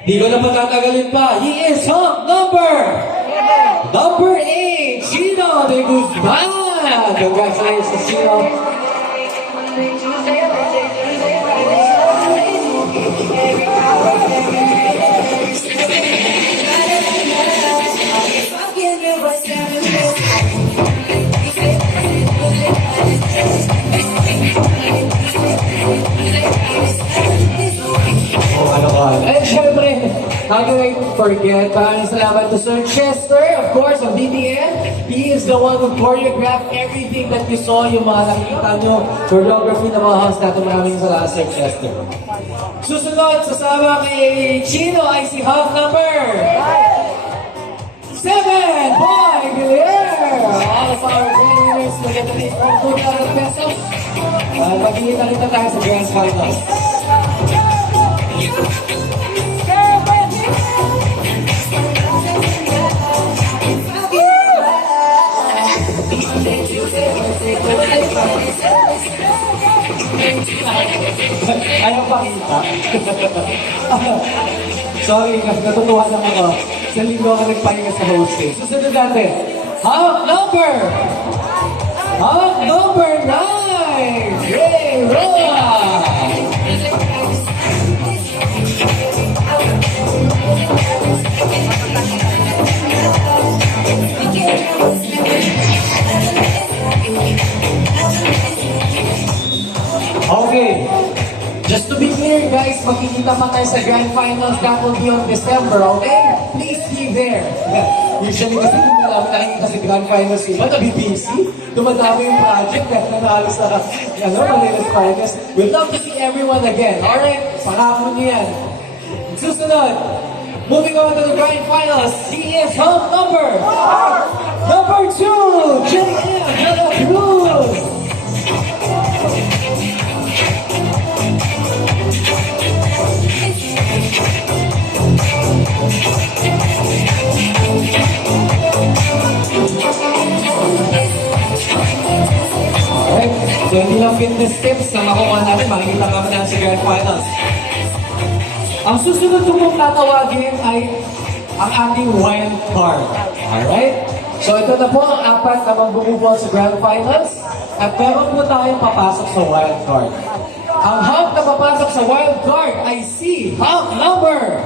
Di ko na patatagalin pa. He is Hunks number 8, Chino de Guzman. Congratulations, Chino. And syempre, how can I forget? Maraming salamat to Sir Chester, of course, on DTN. He is the one who choreographed everything that you saw, yung mga nakikita nyo, choreography ng mga house natin. Maraming salamat, Sir Chester. Susunod, sasama kay Chino ay si Hunks number 7, Boy Gilier! All of our winners, magandang from 2,000 pesos. Magkikita-kita tayo sa Grand Finals. Ayaw pa kita. Sorry, natutuwa lang ako. Sa linggo ka nagpahinga sa hosting. Susunod natin. Hunks number 9! Ray Roa! Okay. Just to be clear, guys, magkikita pa tayo sa Grand Finals. That will be on December, okay? Please be there. Usually, kasi hindi namin nakikita sa Grand Finals. Iba, nabibisi. Dumadami yung project na nanalo sa Manila Finals. We'd love to see everyone again. Alright? Pangako niyo yan. Susunod. Moving on to the Grand Finals. He is Hunks number 2, J.M. de la Cruz. So, hindi lang fitness tips na makuha natin, makikita kami na sa Grand Finals. Ang susunod kong tatawagin ay ang ating wild card. Alright? So, ito na po ang 4 na magbububol sa Grand Finals. At meron po tayong papasok sa wild card. Ang Hunks na papasok sa wild card ay si Hunks number